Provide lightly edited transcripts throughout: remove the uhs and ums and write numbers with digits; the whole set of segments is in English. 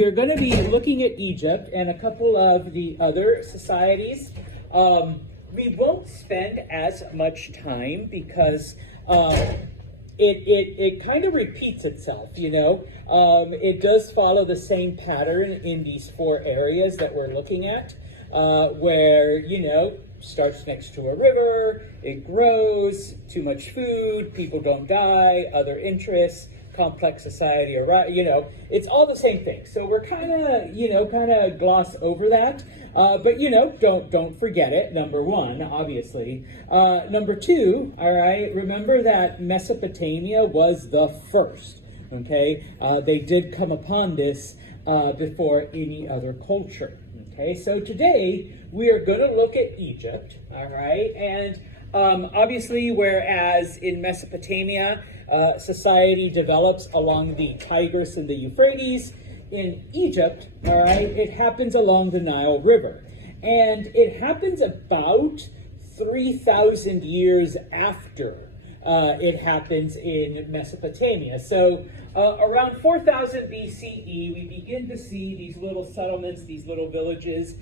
We're going to be looking at Egypt and a couple of the other societies. We won't spend as much time because it kind of repeats itself, you know. It does follow the same pattern in these four areas that we're looking at, where, you know, starts next to a river, it grows, too much food, people don't die, other interests, complex society, or, you know, it's all the same thing. So we're kind of gloss over that. But, you know, don't forget it, number one, obviously. Number two, all right, remember that Mesopotamia was the first, okay? They did come upon this before any other culture, okay? So today, we are going to look at Egypt, all right? And obviously, whereas in Mesopotamia, society develops along the Tigris and the Euphrates, in Egypt, all right, it happens along the Nile River. And it happens about 3,000 years after it happens in Mesopotamia. So around 4,000 BCE, we begin to see these little settlements, these little villages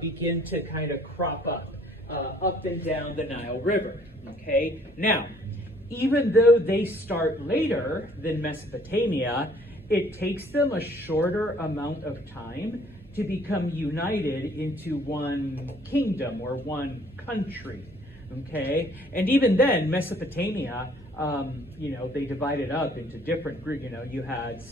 begin to kind of crop up and down the Nile River, okay? Now, even though they start later than Mesopotamia, it takes them a shorter amount of time to become united into one kingdom or one country, okay? And even then, Mesopotamia, you know, they divided up into different groups. You know, you had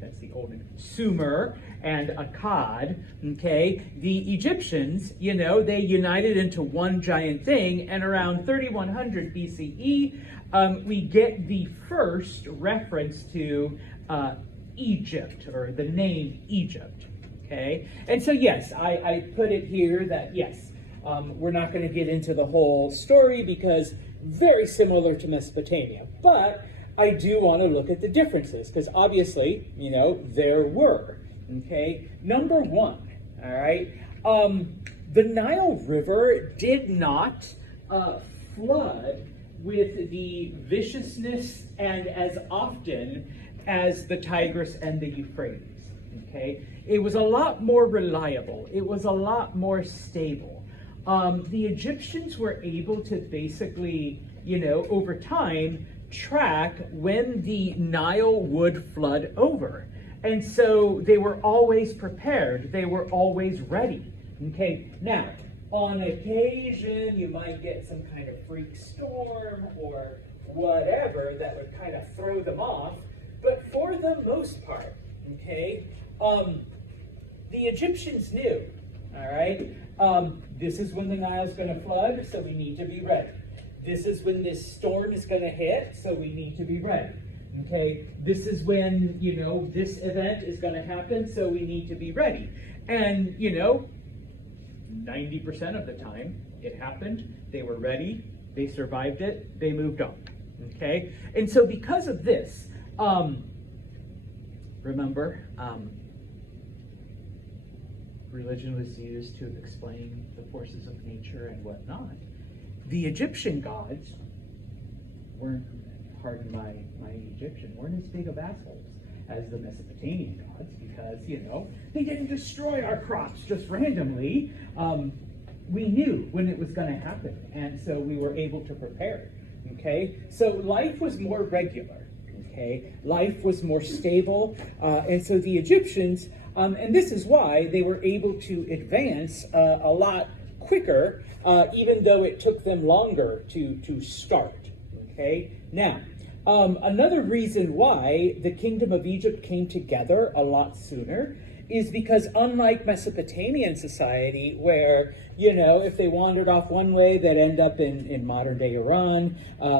that's the old name, Sumer and Akkad, okay? The Egyptians, you know, they united into one giant thing, and around 3100 BCE, we get the first reference to Egypt, or the name Egypt, okay? And so, yes, I put it here that, yes, we're not going to get into the whole story because very similar to Mesopotamia, but I do want to look at the differences because obviously, you know, there were, okay? Number one, all right, the Nile River did not flood with the viciousness and as often as the Tigris and the Euphrates, okay? It was a lot more reliable. It was a lot more stable. The Egyptians were able to basically, you know, over time, track when the Nile would flood over. And so they were always prepared. They were always ready, okay? Now, on occasion, you might get some kind of freak storm or whatever that would kind of throw them off. But for the most part, okay, the Egyptians knew, all right, this is when the Nile's going to flood, so we need to be ready. This is when this storm is going to hit, so we need to be ready. Okay, this is when, you know, this event is going to happen, so we need to be ready. And, you know, 90% of the time it happened, they were ready, they survived it, they moved on. Okay, and so because of this, remember, religion was used to explain the forces of nature and whatnot. The Egyptian gods weren't, pardon my Egyptian, weren't as big of assholes as the Mesopotamian gods because, you know, they didn't destroy our crops just randomly. We knew when it was going to happen, and so we were able to prepare, okay? So life was more regular, okay? Life was more stable, and so the Egyptians, and this is why they were able to advance a lot quicker, even though it took them longer to start, okay? Now, another reason why the Kingdom of Egypt came together a lot sooner is because unlike Mesopotamian society, where, you know, if they wandered off one way, they'd end up in modern-day Iran.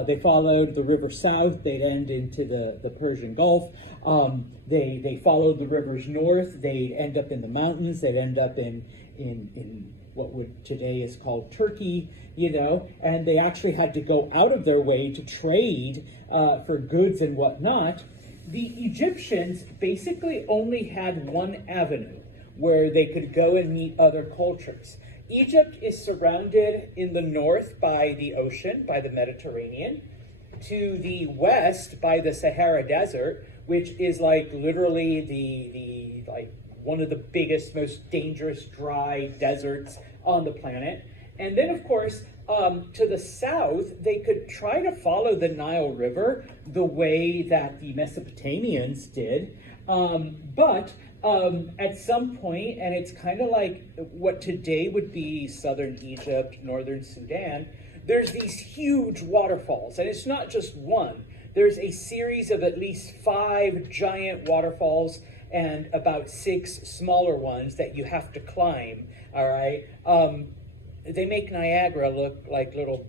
They followed the river south, they'd end into the Persian Gulf. They followed the rivers north, they'd end up in the mountains, they'd end up in what would today is called Turkey, you know, and they actually had to go out of their way to trade for goods and whatnot. The Egyptians basically only had one avenue where they could go and meet other cultures. Egypt is surrounded in the north by the ocean, by the Mediterranean, to the west by the Sahara Desert, which is like literally the like one of the biggest, most dangerous dry deserts on the planet. And then, of course, to the south, they could try to follow the Nile River the way that the Mesopotamians did. But at some point, and it's kind of like what today would be southern Egypt, northern Sudan, there's these huge waterfalls. And it's not just one. There's a series of at least 5 giant waterfalls and about 6 smaller ones that you have to climb, all right? They make Niagara look like little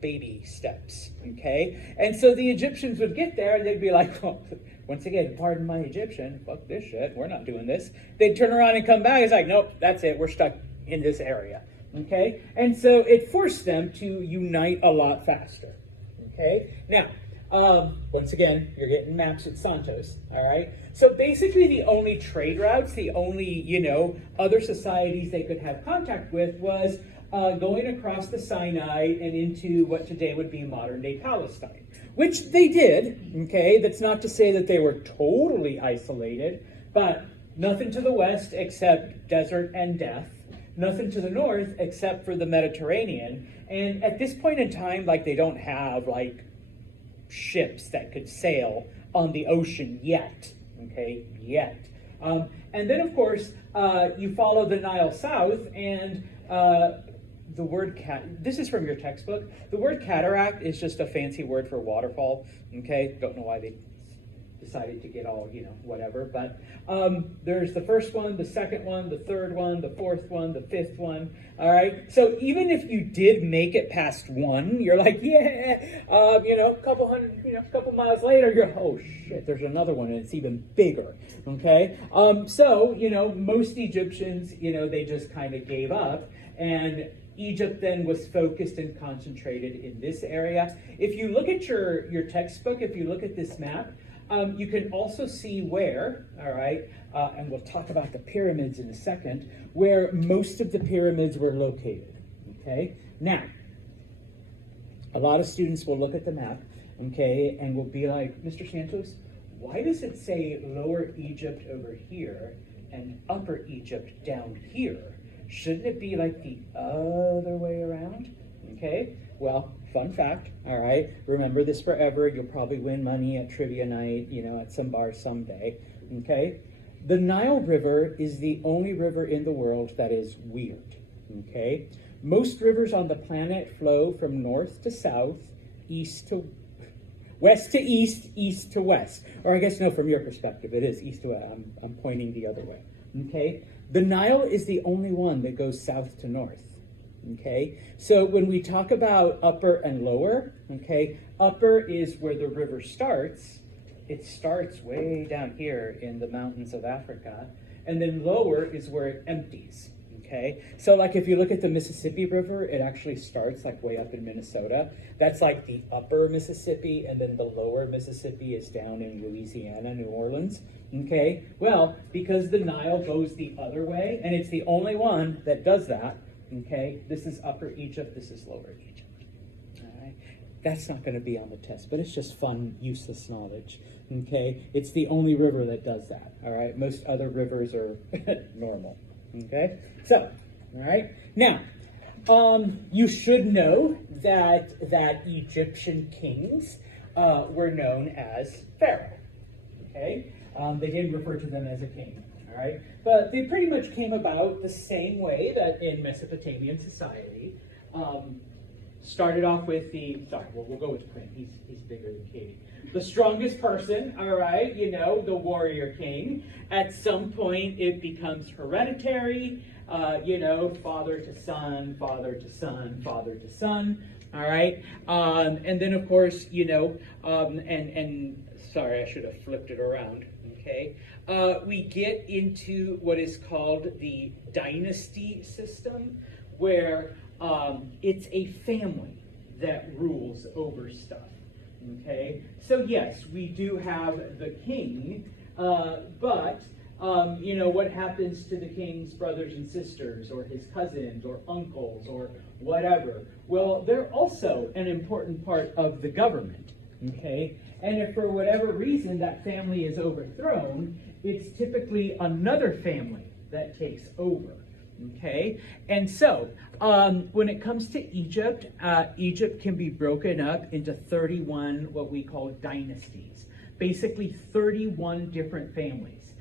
baby steps, okay? And so the Egyptians would get there and they'd be like, oh, once again, pardon my Egyptian, fuck this shit, we're not doing this. They'd turn around and come back, it's like, nope, that's it, we're stuck in this area, okay? And so it forced them to unite a lot faster, okay? Now, once again, you're getting maps at Santos, all right? So basically the only trade routes, the only, other societies they could have contact with was going across the Sinai and into what today would be modern-day Palestine, which they did, okay? That's not to say that they were totally isolated, but nothing to the west except desert and death, nothing to the north except for the Mediterranean. And at this point in time, like, they don't have, like, ships that could sail on the ocean yet, okay, yet. And then, of course, you follow the Nile south, and the word this is from your textbook. The word cataract is just a fancy word for waterfall, okay? Don't know why they decided to get all, whatever, but there's the first one, the second one, the third one, the fourth one, the fifth one, all right? So even if you did make it past one, you're like, yeah, a couple miles later, you're, oh shit, there's another one, and it's even bigger, okay? So, most Egyptians, they just kind of gave up, and Egypt then was focused and concentrated in this area. If you look at your textbook, if you look at this map, you can also see where, all right, and we'll talk about the pyramids in a second, where most of the pyramids were located, okay? Now, a lot of students will look at the map, okay, and will be like, Mr. Santos, why does it say Lower Egypt over here and Upper Egypt down here? Shouldn't it be like the other way around, okay? Well, fun fact, all right? Remember this forever. You'll probably win money at trivia night, at some bar someday, okay? The Nile River is the only river in the world that is weird, okay? Most rivers on the planet flow from north to south, west to east, east to west. Or I guess, no, from your perspective, it is east to west. I'm pointing the other way, okay? The Nile is the only one that goes south to north. Okay, so when we talk about upper and lower, okay, upper is where the river starts. It starts way down here in the mountains of Africa, and then lower is where it empties. Okay, so like if you look at the Mississippi River, it actually starts like way up in Minnesota. That's like the upper Mississippi, and then the lower Mississippi is down in Louisiana, New Orleans. Okay, well, because the Nile goes the other way, and it's the only one that does that. Okay, this is Upper Egypt, this is Lower Egypt. All right, that's not going to be on the test, but it's just fun, useless knowledge. Okay, it's the only river that does that. All right, most other rivers are normal. Okay, so, all right, now, you should know that Egyptian kings were known as Pharaoh. Okay, they didn't refer to them as a king. All right, but they pretty much came about the same way that in Mesopotamian society. Started off with we'll go with Queen. He's bigger than Katie. The strongest person, all right, the warrior king. At some point, it becomes hereditary, father to son, father to son, father to son, all right? And then, of course, sorry, I should have flipped it around, okay? We get into what is called the dynasty system, where it's a family that rules over stuff. Okay, so yes, we do have the king, but what happens to the king's brothers and sisters, or his cousins, or uncles, or whatever? Well, they're also an important part of the government. Okay? And if for whatever reason that family is overthrown, it's typically another family that takes over. Okay? And so, when it comes to Egypt, Egypt can be broken up into 31 what we call dynasties. Basically 31 different families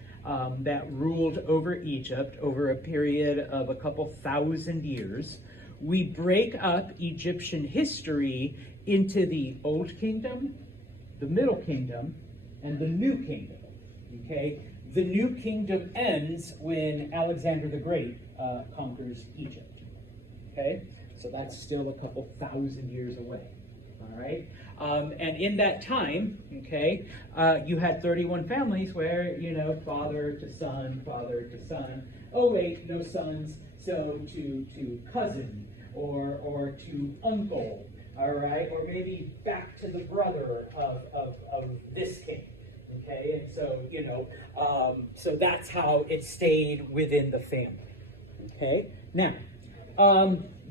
that ruled over Egypt over a period of a couple thousand years. We break up Egyptian history into the Old Kingdom, the Middle Kingdom, and the New Kingdom. Okay? The New Kingdom ends when Alexander the Great conquers Egypt. Okay? So that's still a couple thousand years away. All right? And in that time, okay, you had 31 families where, father to son, oh wait, no sons, so to cousin or to uncle, all right, or maybe back to the brother of this king, okay, and so, so that's how it stayed within the family, okay. Now,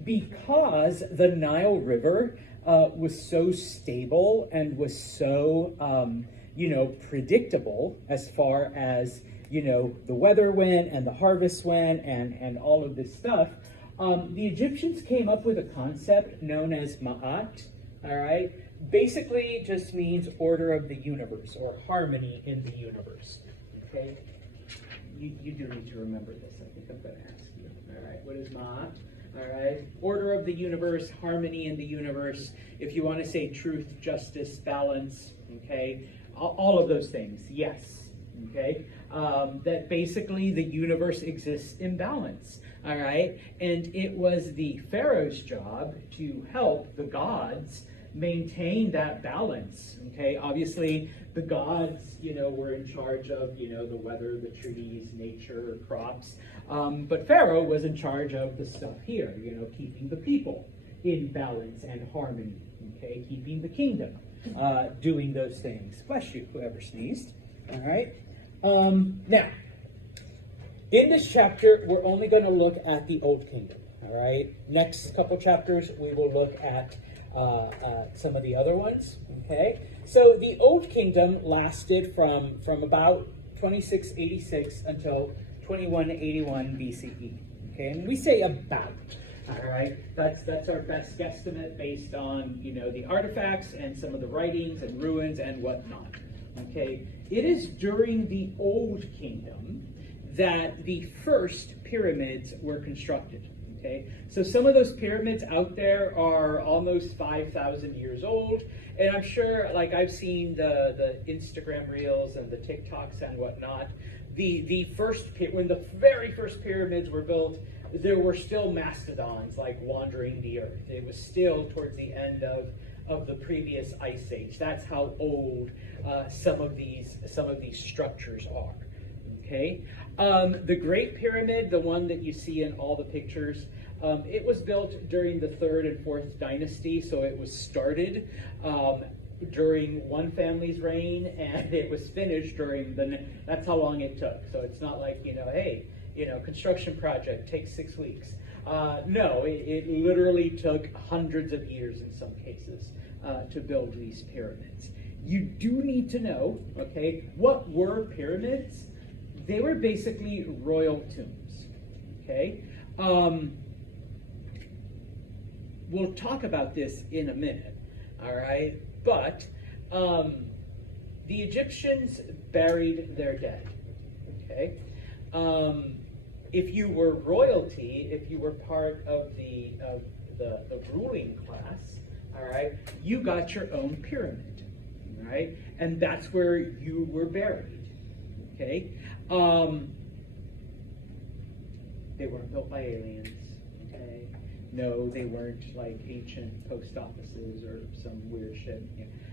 because the Nile River was so stable and was so, predictable as far as, the weather went and the harvest went and all of this stuff, the Egyptians came up with a concept known as Ma'at, all right? Basically just means order of the universe or harmony in the universe, okay? You do need to remember this. I think I'm going to ask you, all right? What is Ma'at? All right, order of the universe, harmony in the universe. If you want to say truth, justice, balance, okay, all of those things, yes, okay. That basically the universe exists in balance, all right. And it was the Pharaoh's job to help the gods maintain that balance, okay. Obviously, the gods, were in charge of, the weather, the trees, nature, crops. But Pharaoh was in charge of the stuff here, keeping the people in balance and harmony, okay, keeping the kingdom, doing those things. Bless you, whoever sneezed, all right. Now, in this chapter, we're only going to look at the Old Kingdom, all right. Next couple chapters, we will look at some of the other ones, okay. So the Old Kingdom lasted from about 2686 until 2181 BCE. Okay, and we say about. All right, that's our best guesstimate based on the artifacts and some of the writings and ruins and whatnot. Okay, it is during the Old Kingdom that the first pyramids were constructed. Okay, so some of those pyramids out there are almost 5,000 years old, and I'm sure, like I've seen the Instagram reels and the TikToks and whatnot. When the very first pyramids were built, there were still mastodons like wandering the earth. It was still towards the end of the previous ice age. That's how old some of these structures are. Okay, the Great Pyramid, the one that you see in all the pictures, it was built during the 3rd and 4th dynasty, so it was started during one family's reign, and it was finished that's how long it took. So it's not like, hey, construction project takes 6 weeks. No, it literally took hundreds of years in some cases to build these pyramids. You do need to know, okay, what were pyramids? They were basically royal tombs, okay? We'll talk about this in a minute, all right? But the Egyptians buried their dead, okay? If you were royalty, if you were part of the ruling class, all right, you got your own pyramid, all right? And that's where you were buried, okay? They weren't built by aliens, okay? No, they weren't like ancient post offices or some weird shit.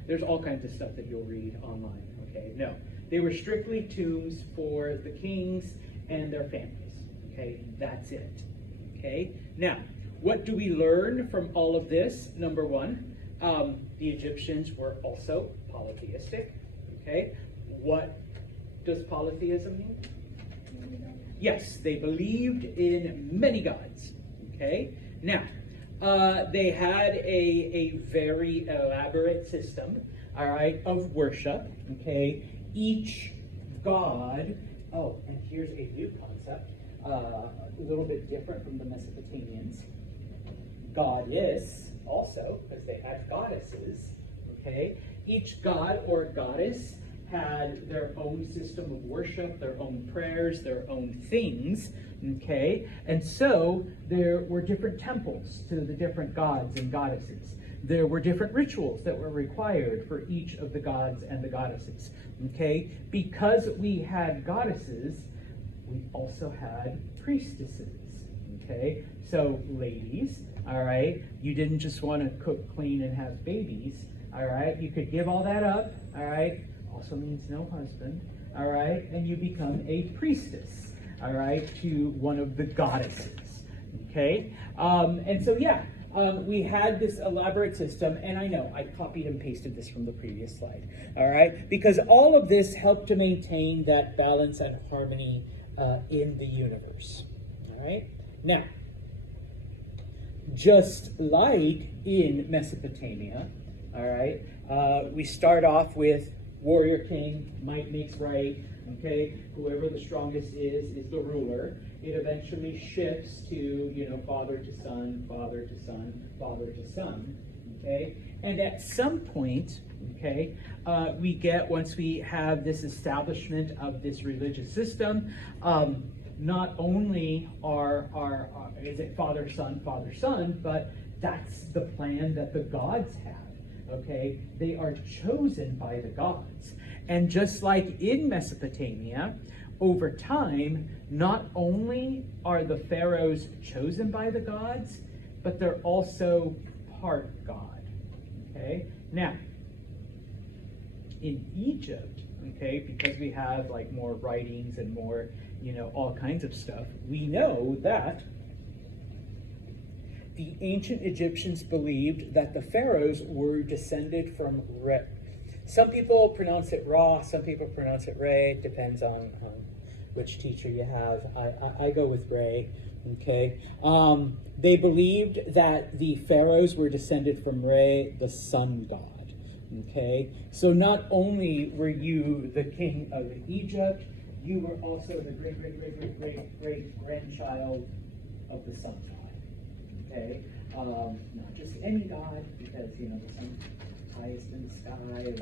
There's all kinds of stuff that you'll read online, okay? No, they were strictly tombs for the kings and their families, okay? That's it, okay? Now, what do we learn from all of this? Number one, the Egyptians were also polytheistic, okay? What does polytheism mean? Yes, they believed in many gods, okay? Now, they had a very elaborate system all right, of worship, okay? Each god, oh, and here's a new concept, a little bit different from the Mesopotamians. Goddess, also, because they had goddesses, okay? Each god or goddess had their own system of worship, their own prayers, their own things, okay? And so there were different temples to the different gods and goddesses. There were different rituals that were required for each of the gods and the goddesses, okay? Because we had goddesses, we also had priestesses, okay? So ladies, all right, you didn't just want to cook, clean, and have babies, all right? You could give all that up, all right? Also means no husband, all right? And you become a priestess, all right, to one of the goddesses, okay? And so, yeah, we had this elaborate system, and I know I copied and pasted this from the previous slide, all right? Because all of this helped to maintain that balance and harmony in the universe, all right? Now, just like in Mesopotamia, all right, we start off with warrior king, might makes right, okay? Whoever the strongest is the ruler. It eventually shifts to, you know, father to son, father to son, father to son, okay? And at some point, okay, we get, once we have this establishment of this religious system, not only is it father, son, but that's the plan that the gods have. Okay, they are chosen by the gods. And just like in Mesopotamia, over time, not only are the pharaohs chosen by the gods, but they're also part God. Okay, now, in Egypt, okay, because we have like more writings and more, you know, all kinds of stuff, we know that the ancient Egyptians believed that the pharaohs were descended from Re. Some people pronounce it Ra, some people pronounce it Re. It depends on which teacher you have. I go with Re, okay? They believed that the pharaohs were descended from Re, the sun god, okay? So not only were you the king of Egypt, you were also the great-great-great-great-grandchild of the sun god. Okay, not just any God, because, you know, the sun highest in the sky,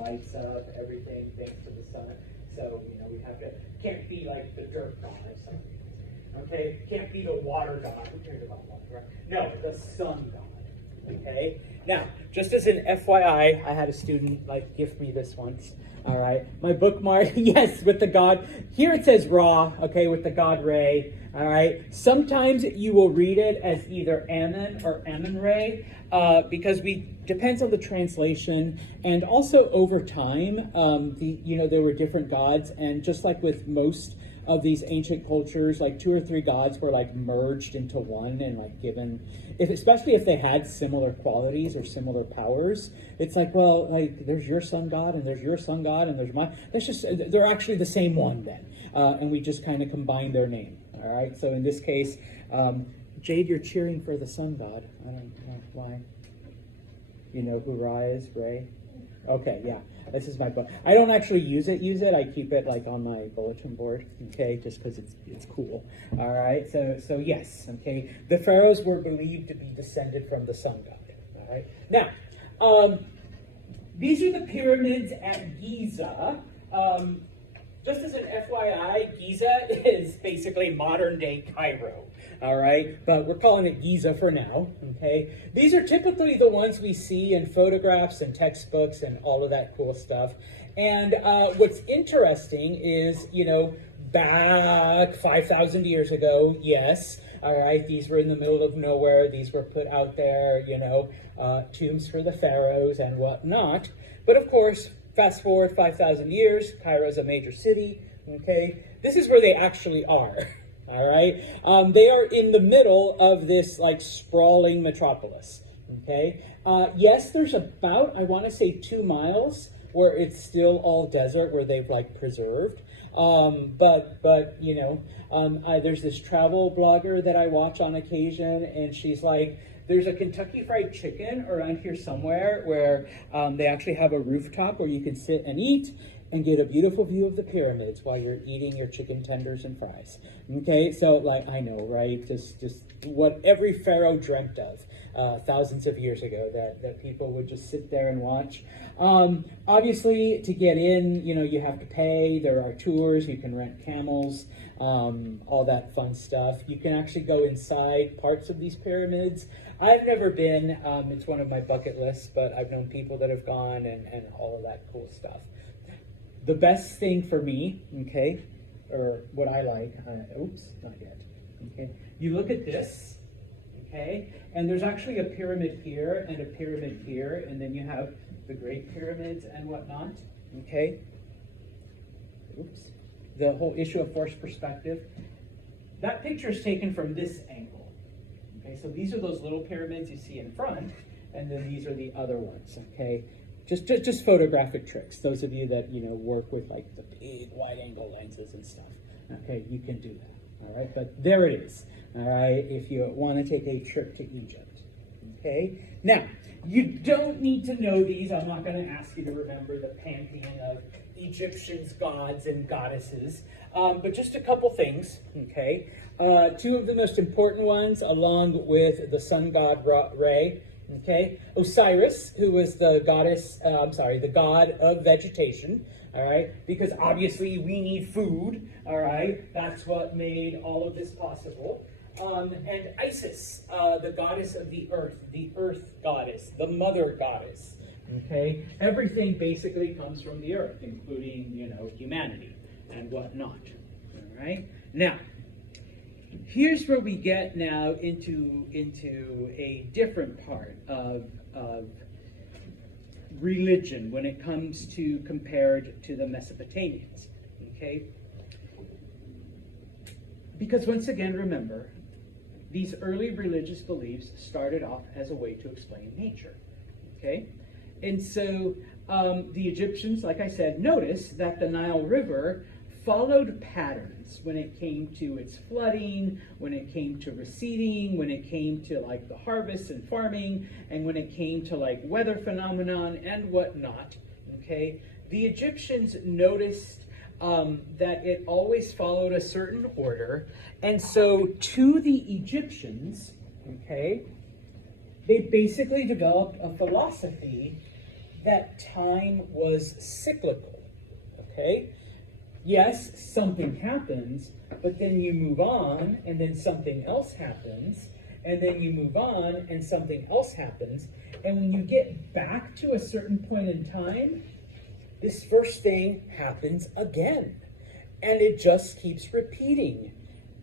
lights up everything thanks to the sun. So, you know, we have to, can't be like the dirt God of some reason. Okay, can't be the water God. Who cares about water, right? No, the sun God. Okay, now, just as an FYI, I had a student like gift me this once. All right, my bookmark, yes, with the god. Here it says Ra, okay, with the god Re. All right, sometimes you will read it as either Ammon or Ammon-Re, because depends on the translation, and also over time, there were different gods, and just like with most of these ancient cultures, like 2 or 3 gods were like merged into one and like given, especially if they had similar qualities or similar powers. It's like, well, like there's your sun god and there's your sun god and there's mine. They're actually the same one then, and we just kind of combine their name. All right. So in this case, Jade, you're cheering for the sun god. I don't know why. You know who Ra is, Ray? Okay, yeah, this is my book. I don't actually use it. I keep it like on my bulletin board, okay, just because it's cool. All right, so yes, okay. The pharaohs were believed to be descended from the sun god. All right. Now, these are the pyramids at Giza. Just as an FYI, Giza is basically modern day Cairo, all right? But we're calling it Giza for now, okay? These are typically the ones we see in photographs and textbooks and all of that cool stuff. And what's interesting is, you know, back 5,000 years ago, yes, all right, these were in the middle of nowhere. These were put out there, you know, tombs for the pharaohs and whatnot. But of course, fast forward 5,000 years, Cairo's a major city, okay? This is where they actually are, all right? They are in the middle of this, like, sprawling metropolis, okay? Yes, there's about, I want to say 2 miles where it's still all desert, where they've, like, preserved. But you know, there's this travel blogger that I watch on occasion, and she's like, There's a Kentucky Fried Chicken around here somewhere where they actually have a rooftop where you can sit and eat and get a beautiful view of the pyramids while you're eating your chicken tenders and fries. Okay, so like, I know, right? Just what every pharaoh dreamt of thousands of years ago, that people would just sit there and watch. Obviously, to get in, you have to pay. There are tours. You can rent camels, all that fun stuff. You can actually go inside parts of these pyramids. I've never been. It's one of my bucket lists, but I've known people that have gone and all of that cool stuff. The best thing for me, okay, or what I like, oops, not yet, okay, you look at this, okay, and there's actually a pyramid here and a pyramid here, and then you have the Great Pyramids and whatnot, okay, oops, the whole issue of forced perspective. That picture is taken from this angle, okay, so these are those little pyramids you see in front, and then these are the other ones, okay. Just photographic tricks. Those of you that work with like the big wide angle lenses and stuff. Okay, you can do that. All right, but there it is. All right, if you want to take a trip to Egypt. Okay, now you don't need to know these. I'm not going to ask you to remember the pantheon of Egyptians, gods and goddesses, but just a couple things. Okay, two of the most important ones, along with the sun god Ra. Okay, Osiris, who was the the god of vegetation, all right, because obviously we need food, all right, that's what made all of this possible. And Isis, the goddess of the earth goddess, the mother goddess, okay, everything basically comes from the earth, including, humanity and whatnot, all right. Now, here's where we get now into a different part of religion when it comes to compared to the Mesopotamians, okay? Because once again, remember, these early religious beliefs started off as a way to explain nature, okay? And so the Egyptians, like I said, noticed that the Nile River followed patterns when it came to its flooding, when it came to receding, when it came to like the harvest and farming, and when it came to like weather phenomenon and whatnot, okay? The Egyptians noticed that it always followed a certain order, and so to the Egyptians, okay, they basically developed a philosophy that time was cyclical, okay? Yes, something happens, but then you move on, and then something else happens, and then you move on, and something else happens, and when you get back to a certain point in time, this first thing happens again, and it just keeps repeating.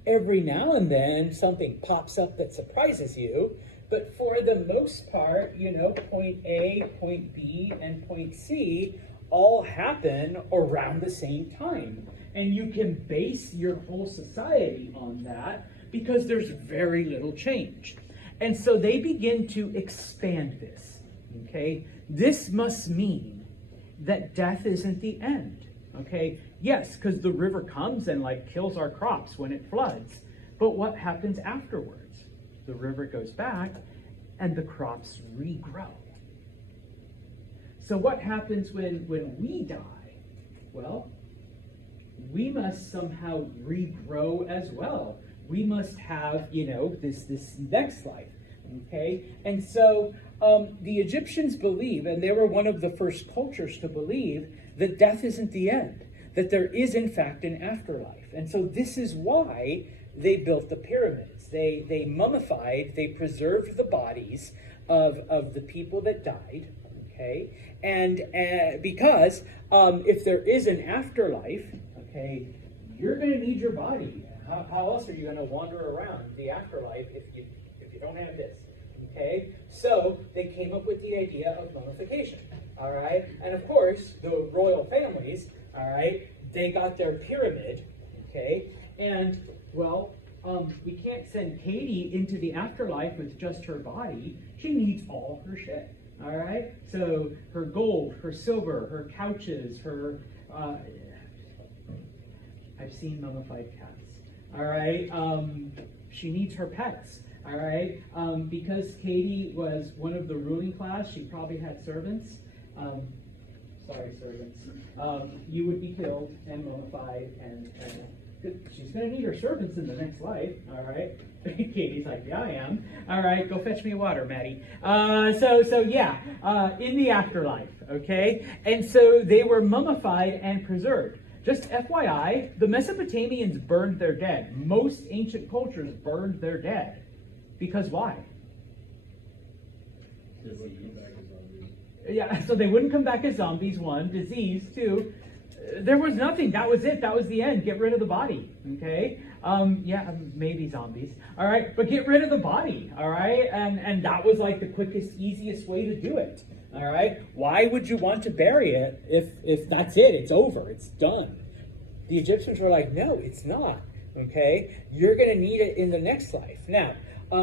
Every now and then, something pops up that surprises you, but for the most part, point A, point B, and point C all happen around the same time. And you can base your whole society on that because there's very little change. And so they begin to expand this, okay? This must mean that death isn't the end, okay? Yes, because the river comes and like kills our crops when it floods. But what happens afterwards? The river goes back and the crops regrow. So what happens when we die? Well, we must somehow regrow as well. We must have, this next life, okay? And so the Egyptians believe, and they were one of the first cultures to believe, that death isn't the end, that there is in fact an afterlife. And so this is why they built the pyramids. They mummified, they preserved the bodies of the people that died, okay? And because if there is an afterlife, okay, you're going to need your body. How else are you going to wander around the afterlife if you don't have this? Okay, so they came up with the idea of mummification. All right, and of course the royal families. All right, they got their pyramid. Okay, and well, we can't send Katie into the afterlife with just her body. She needs all her shit. All right, so her gold, her silver, her couches, her. I've seen mummified cats. All right, she needs her pets. all right? Because Katie was one of the ruling class, she probably had servants. Sorry, servants. You would be killed and mummified, and she's going to need her servants in the next life, all right? Katie's like, yeah, I am. All right, go fetch me water, Maddie. So yeah, in the afterlife, okay? And so they were mummified and preserved. Just FYI, the Mesopotamians burned their dead. Most ancient cultures burned their dead. Because why? Yeah, so they wouldn't come back as zombies, one. Disease, two. There was nothing. That was it. That was the end. Get rid of the body, okay? Yeah, maybe zombies. All right, but get rid of the body, all right? And that was like the quickest, easiest way to do it, all right? Why would you want to bury it if that's it? It's over. It's done. The Egyptians were like, no, it's not, okay? You're going to need it in the next life. Now,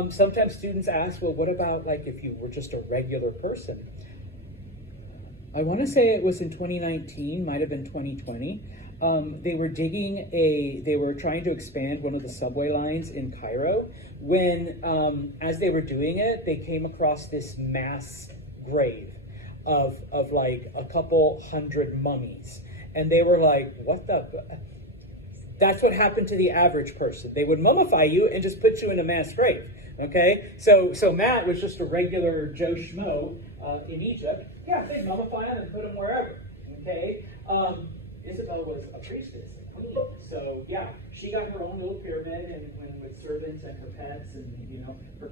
sometimes students ask, well, what about like if you were just a regular person? I want to say it was in 2019, might have been 2020. They were trying to expand one of the subway lines in Cairo when, as they were doing it, they came across this mass grave of like a couple hundred mummies. And they were like, what the? That's what happened to the average person. They would mummify you and just put you in a mass grave. Okay, so Matt was just a regular Joe Schmo in Egypt. Yeah, they'd mummify him and put him wherever. Okay, Isabel was a priestess, a queen. So yeah, she got her own little pyramid and with servants and her pets and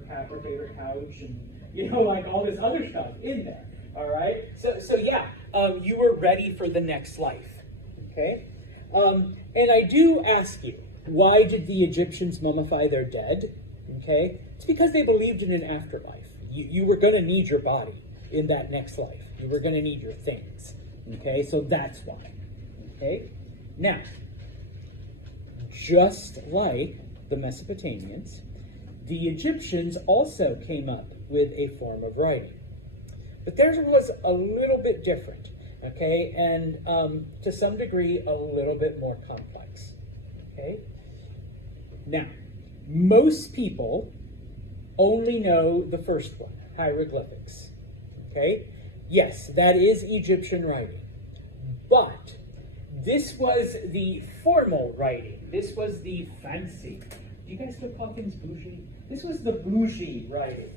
her favorite couch and like all this other stuff in there. All right, so yeah, you were ready for the next life. Okay, and I do ask you, why did the Egyptians mummify their dead? Okay, it's because they believed in an afterlife. You were going to need your body in that next life. You were going to need your things. Okay, so that's why. Okay, now, just like the Mesopotamians, the Egyptians also came up with a form of writing. But theirs was a little bit different, okay, and to some degree a little bit more complex. Okay, now, most people only know the first one, hieroglyphics. Okay? Yes, that is Egyptian writing. But this was the formal writing. This was the fancy. Do you guys still call things bougie? This was the bougie writing.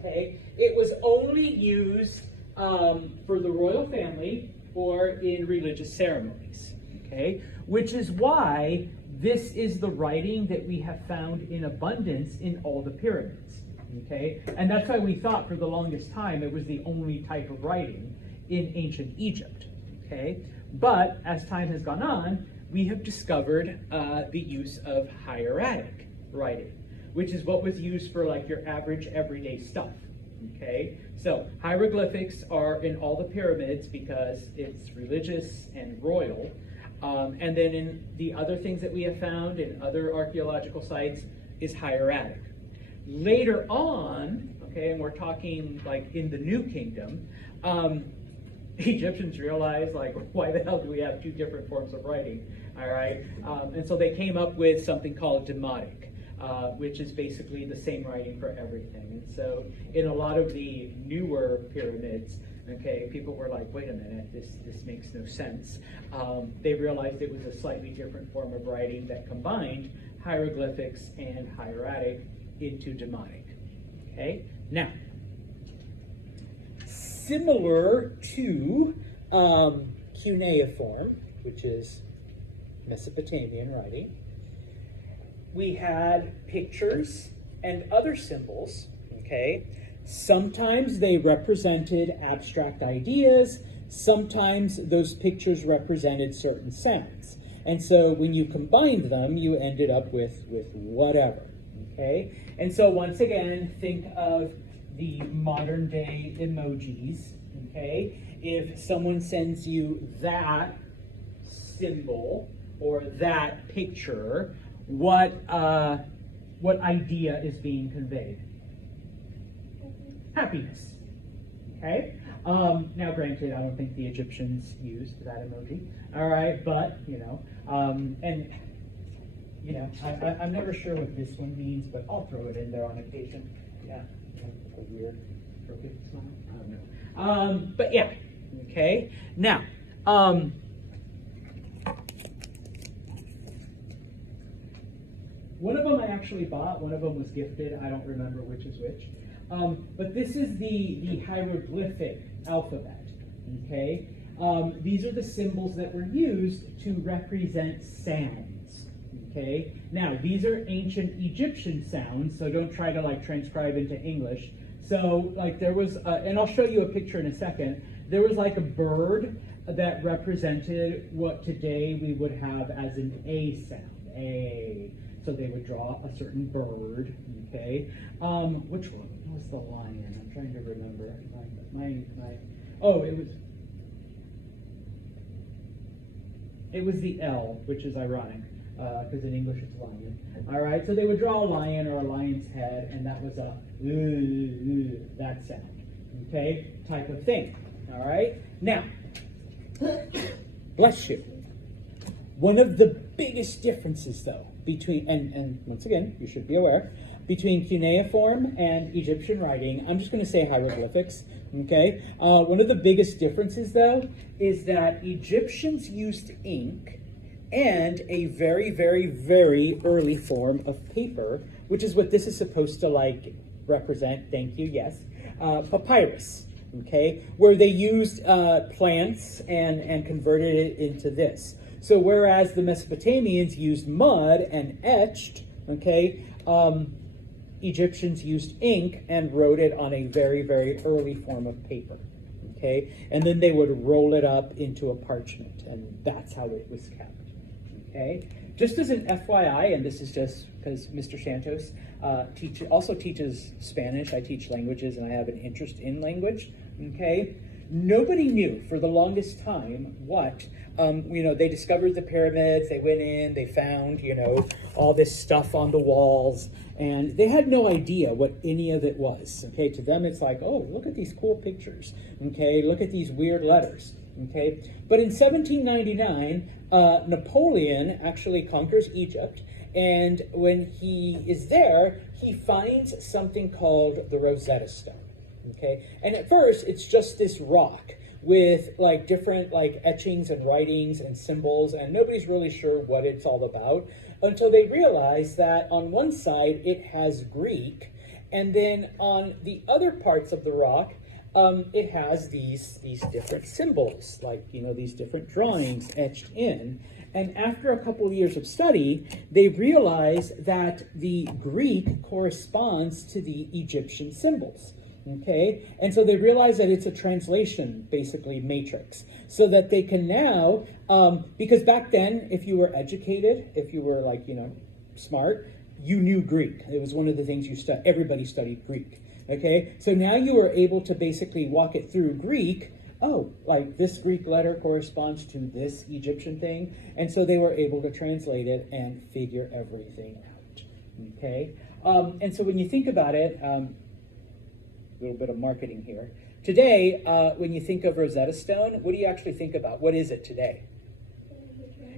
Okay? It was only used for the royal family or in religious ceremonies. Okay? Which is why this is the writing that we have found in abundance in all the pyramids, okay? And that's why we thought for the longest time it was the only type of writing in ancient Egypt, okay? But as time has gone on, we have discovered the use of hieratic writing, which is what was used for like your average everyday stuff, okay? So hieroglyphics are in all the pyramids because it's religious and royal. And then in the other things that we have found in other archaeological sites is hieratic. Later on, okay, and we're talking like in the New Kingdom, Egyptians realized like, why the hell do we have two different forms of writing, all right? And so they came up with something called Demotic, which is basically the same writing for everything. And so in a lot of the newer pyramids, okay, people were like, wait a minute, this makes no sense. They realized it was a slightly different form of writing that combined hieroglyphics and hieratic into Demotic. Okay, now, similar to cuneiform, which is Mesopotamian writing, we had pictures and other symbols, okay? Sometimes they represented abstract ideas, sometimes those pictures represented certain sounds. And so when you combined them, you ended up with whatever, okay? And so once again, think of the modern day emojis, okay? If someone sends you that symbol or that picture, what idea is being conveyed? Happiness, okay? Now granted, I don't think the Egyptians used that emoji, all right, but, and you know, I'm never sure what this one means, but I'll throw it in there on occasion. Yeah, a weird crooked smile. I don't know. But yeah, okay. Now, one of them I actually bought. One of them was gifted. I don't remember which is which. But this is the hieroglyphic alphabet. Okay. These are the symbols that were used to represent sounds. Okay. Now these are ancient Egyptian sounds, so don't try to like transcribe into English. So like there was, and I'll show you a picture in a second. There was like a bird that represented what today we would have as an A sound. A. So they would draw a certain bird. Okay. Which one was the lion? I'm trying to remember. Oh, it was the L, which is ironic, because in English it's lion. All right, so they would draw a lion or a lion's head, and that was a that sound, okay, type of thing. All right, now, bless you. One of the biggest differences, though, between, and once again, you should be aware, between cuneiform and Egyptian writing, I'm just going to say hieroglyphics, okay? One of the biggest differences, though, is that Egyptians used ink and a very, very, very early form of paper, which is what this is supposed to, like, represent, thank you, yes, papyrus, okay? Where they used plants and converted it into this. So whereas the Mesopotamians used mud and etched, okay, Egyptians used ink and wrote it on a very, very early form of paper, okay? And then they would roll it up into a parchment, and that's how it was kept, okay? Just as an FYI, and this is just because Mr. Santos also teaches Spanish. I teach languages, and I have an interest in language, okay? Nobody knew for the longest time what, they discovered the pyramids, they went in, they found, all this stuff on the walls, and they had no idea what any of it was, okay? To them, it's like, oh, look at these cool pictures, okay? Look at these weird letters, okay? But in 1799, Napoleon actually conquers Egypt, and when he is there, he finds something called the Rosetta Stone. Okay, and at first it's just this rock with like different like etchings and writings and symbols, and nobody's really sure what it's all about until they realize that on one side it has Greek, and then on the other parts of the rock it has these different symbols, like these different drawings etched in. And after a couple of years of study, they realize that the Greek corresponds to the Egyptian symbols. Okay, and so they realize that it's a translation, basically, matrix, so that they can now, because back then, if you were educated, if you were like, smart, you knew Greek. It was one of the things everybody studied Greek. Okay, so now you were able to basically walk it through Greek. Oh, like this Greek letter corresponds to this Egyptian thing, and so they were able to translate it and figure everything out. Okay, and so when you think about it, little bit of marketing here. Today, when you think of Rosetta Stone, what do you actually think about? What is it today?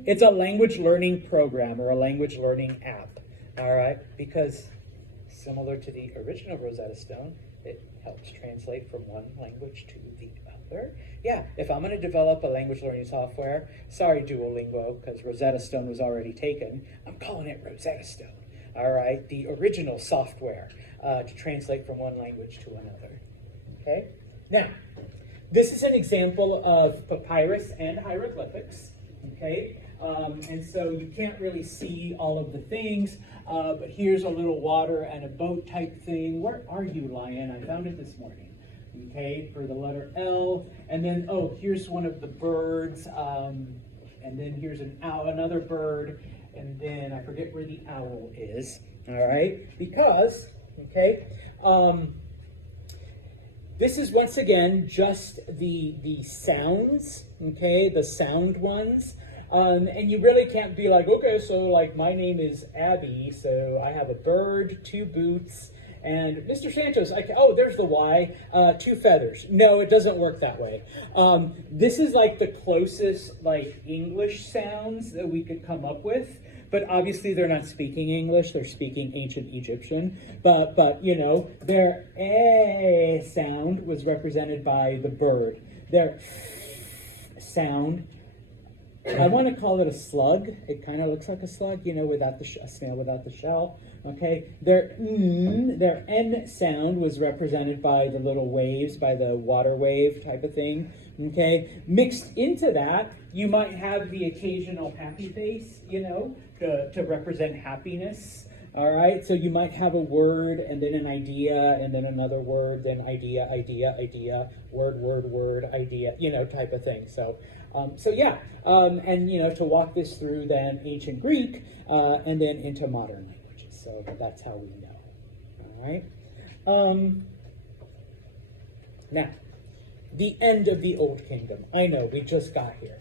It's a language learning program or a language learning app, all right? Because similar to the original Rosetta Stone, it helps translate from one language to the other. Yeah, if I'm going to develop a language learning software, sorry Duolingo, because Rosetta Stone was already taken, I'm calling it Rosetta Stone. All right, the original software to translate from one language to another. Okay, now this is an example of papyrus and hieroglyphics. Okay, and so you can't really see all of the things, but here's a little water and a boat type thing. Where are you, Lion? I found it this morning. Okay, for the letter L, and then here's one of the birds, and then here's another bird. And then I forget where the owl is, all right? Because, okay, this is once again just the sounds, okay, the sound ones. And you really can't be like, okay, so like my name is Abby, so I have a bird, 2 boots, and Mr. Santos, there's the Y, 2 feathers. No, it doesn't work that way. This is like the closest like English sounds that we could come up with. but obviously they're not speaking English, they're speaking ancient Egyptian. But you know, their eh sound was represented by the bird. Their sound, I want to call it a slug. It kind of looks like a slug, you know, without the a snail without the shell. Okay, their N sound was represented by the little waves, by the water wave type of thing. Okay, mixed into that, you might have the occasional happy face, you know, to represent happiness. All right, so you might have a word and then an idea and then another word, then idea, word, idea, you know, type of thing. So, yeah, and you know, to walk this through then ancient Greek and then into modern languages. So that's how we know. All right. Now, the end of the Old Kingdom. I know we just got here.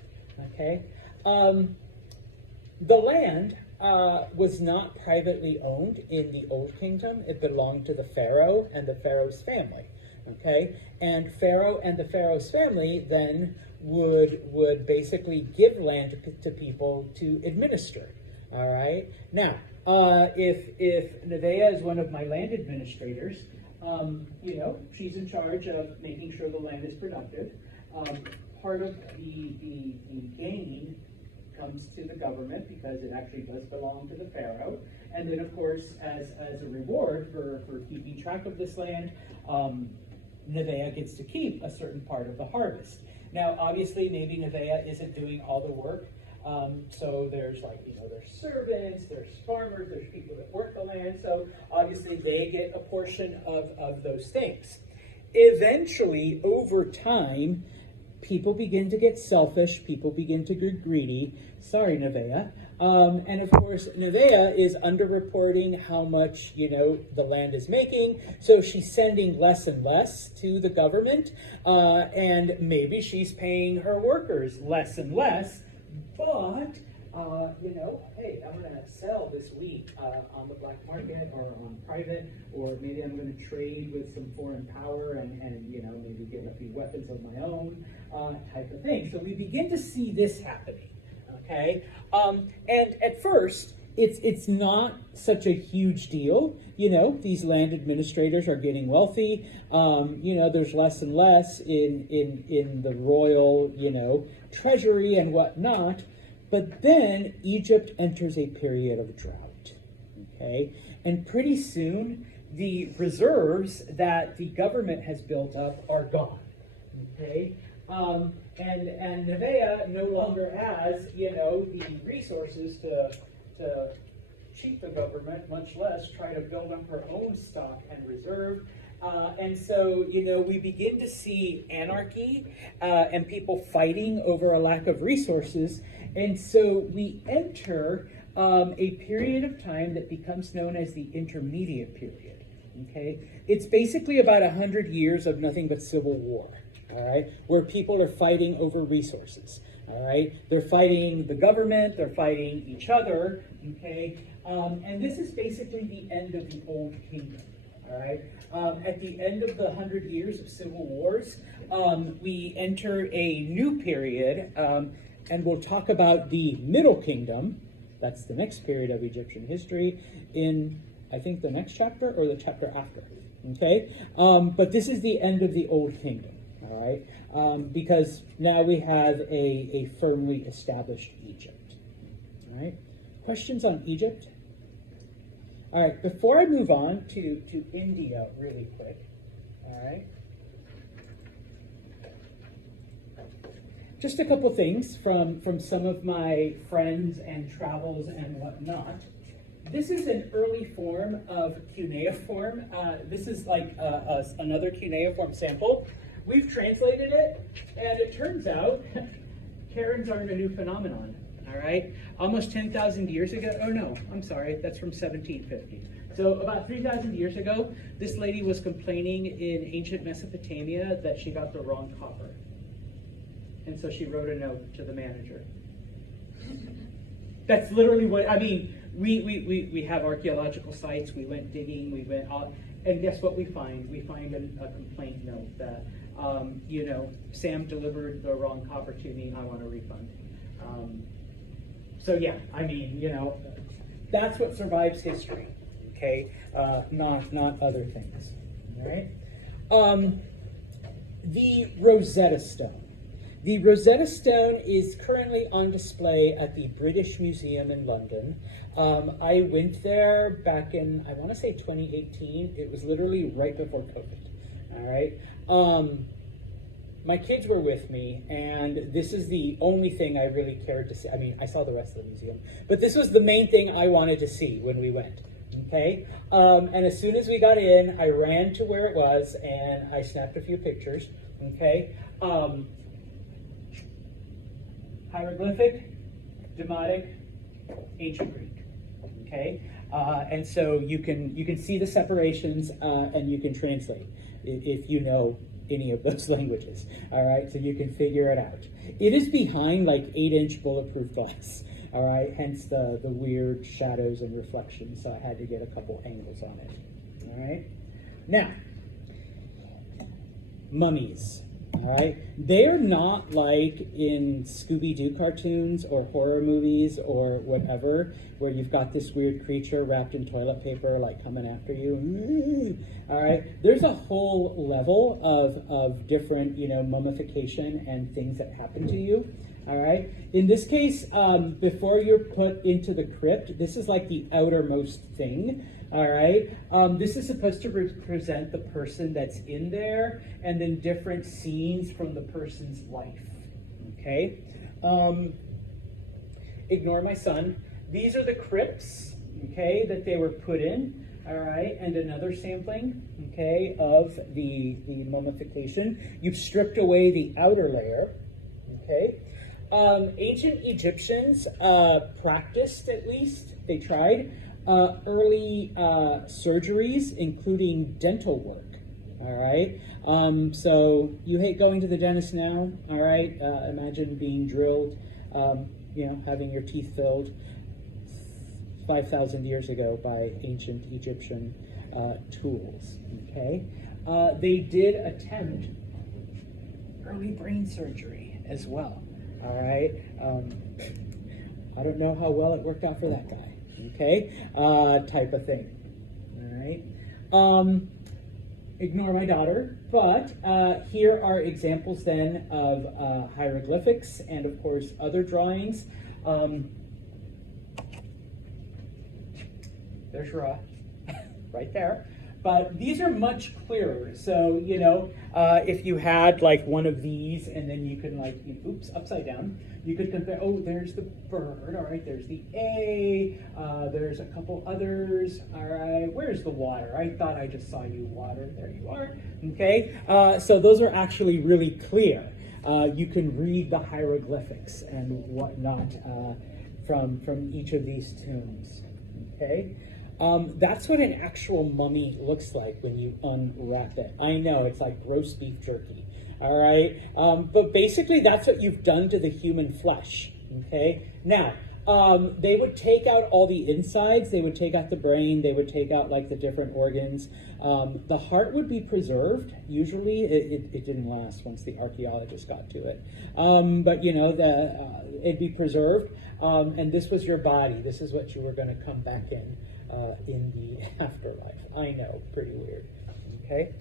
Okay, the land was not privately owned in the Old Kingdom. It belonged to the Pharaoh and the Pharaoh's family. Okay, and Pharaoh and the Pharaoh's family then would basically give land to people to administer. All right. Now, if Nevaeh is one of my land administrators, you know, she's in charge of making sure the land is productive. Part of the gain comes to the government because it actually does belong to the Pharaoh. And then, of course, as a reward for keeping track of this land, Nevaeh gets to keep a certain part of the harvest. Now, obviously, maybe Nevaeh isn't doing all the work. So there's there's servants, there's farmers, there's people that work the land. So obviously they get a portion of those things. Eventually, over time, people begin to get selfish, people begin to get greedy. Sorry, Nevaeh. And of course, Nevaeh is underreporting how much, you know, the land is making. So she's sending less and less to the government. And maybe she's paying her workers less and less. But, you know, hey, I'm going to sell this wheat on the black market or on private, or maybe I'm going to trade with some foreign power and you know, maybe get a few weapons of my own type of thing. So we begin to see this happening, okay? And at first, it's not such a huge deal. You know, these land administrators are getting wealthy. You know, there's less and less in the royal, you know, treasury and whatnot. But then Egypt enters a period of drought, okay? And pretty soon, the reserves that the government has built up are gone, okay? And Nevaeh no longer has, you know, the resources to cheat the government, much less try to build up her own stock and reserve. And so, you know, we begin to see anarchy and people fighting over a lack of resources. And so we enter a period of time that becomes known as the intermediate period, okay? It's basically about 100 years of nothing but civil war, all right, where people are fighting over resources, all right? They're fighting the government, they're fighting each other, okay? And this is basically the end of the Old Kingdom. All right. At the end of the 100 years of civil wars, we enter a new period, and we'll talk about the Middle Kingdom. That's the next period of Egyptian history in, I think, the next chapter or the chapter after. Okay. But this is the end of the Old Kingdom. All right. Because now we have a firmly established Egypt. All right. Questions on Egypt? All right, before I move on to India really quick, all right, just a couple things from some of my friends and travels and whatnot. This is an early form of cuneiform. This is like another cuneiform sample. We've translated it, and it turns out Karens aren't a new phenomenon. All right, almost 10,000 years ago, oh no, I'm sorry, that's from 1750. So about 3,000 years ago, this lady was complaining in ancient Mesopotamia that she got the wrong copper. And so she wrote a note to the manager. That's literally what, I mean, we have archaeological sites, we went digging, we went, and guess what we find? We find a complaint note that, you know, Sam delivered the wrong copper to me, I want a refund. So yeah, I mean, you know, That's what survives history, okay? Not other things, all right? The Rosetta Stone. The Rosetta Stone is currently on display at the British Museum in London. I went there back in, I want to say 2018. It was literally right before COVID, all right? My kids were with me, and this is the only thing I really cared to see. I mean, I saw the rest of the museum, but this was the main thing I wanted to see when we went, okay? And as soon as we got in, I ran to where it was, and I snapped a few pictures, okay? Hieroglyphic, Demotic, Ancient Greek, okay? And so you can see the separations, and you can translate if you know any of those languages, all right? So you can figure it out. It is behind like 8-inch bulletproof glass, all right? Hence the weird shadows and reflections, so I had to get a couple angles on it, all right? Now, mummies, all right? They're not like in Scooby-Doo cartoons or horror movies or whatever, where you've got this weird creature wrapped in toilet paper like coming after you. All right, there's a whole level of different, mummification and things that happen to you. All right, in this case, before you're put into the crypt, this is like the outermost thing. All right, this is supposed to represent the person that's in there and then different scenes from the person's life. Okay, ignore my son. These are the crypts, okay, that they were put in. All right, and another sampling, okay, of the mummification. You've stripped away the outer layer, okay. Ancient Egyptians practiced, at least, they tried, early surgeries, including dental work, all right. So you hate going to the dentist now, all right. Imagine being drilled, having your teeth filled 5,000 years ago by ancient Egyptian tools, okay? They did attempt early brain surgery as well, all right? I don't know how well it worked out for that guy, okay? Type of thing, all right? Ignore my daughter, but here are examples then of hieroglyphics and, of course, other drawings. There's Ra, right there. But these are much clearer. So, if you had like one of these and then you can oops, upside down, you could compare, oh, there's the bird, all right, there's the A, there's a couple others, all right, where's the water? I thought I just saw you water, there you are, okay? So those are actually really clear. You can read the hieroglyphics and whatnot from each of these tombs, okay? That's what an actual mummy looks like when you unwrap it. I know, it's like roast beef jerky, all right? But basically, that's what you've done to the human flesh, okay? Now, they would take out all the insides. They would take out the brain. They would take out, like, the different organs. The heart would be preserved. Usually, it didn't last once the archaeologists got to it. But, it'd be preserved. And this was your body. This is what you were going to come back in the afterlife. I know, pretty weird. Okay,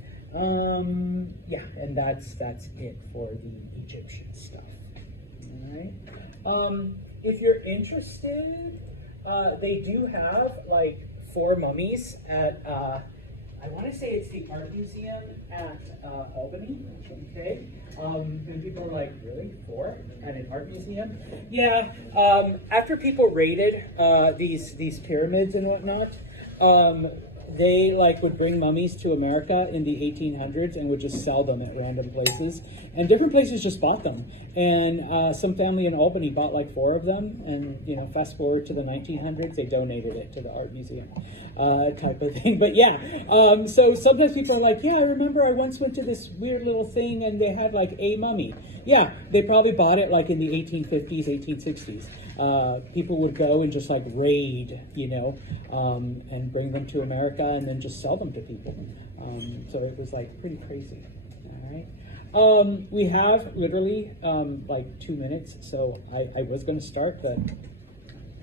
yeah, and that's it for the Egyptian stuff. All right. If you're interested, they do have like 4 mummies at I want to say it's the Art Museum at Albany. Okay. And people are like, really? 4 at an art museum? Yeah. After people raided these pyramids and whatnot, they would bring mummies to America in the 1800s and would just sell them at random places, and different places just bought them. And some family in Albany bought like 4 of them, and fast forward to the 1900s, they donated it to the art museum, type of thing. But yeah, so sometimes people are like, yeah, I remember I once went to this weird little thing and they had like a mummy. Yeah, they probably bought it like in the 1850s, 1860s. People would go and just like raid, and bring them to America and then just sell them to people. So it was like pretty crazy. All right. We have literally like 2 minutes, so I was going to start, but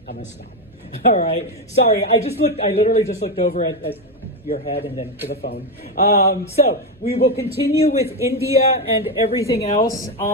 I'm going to stop. All right. Sorry, I literally just looked over at your head and then to the phone. So we will continue with India and everything else on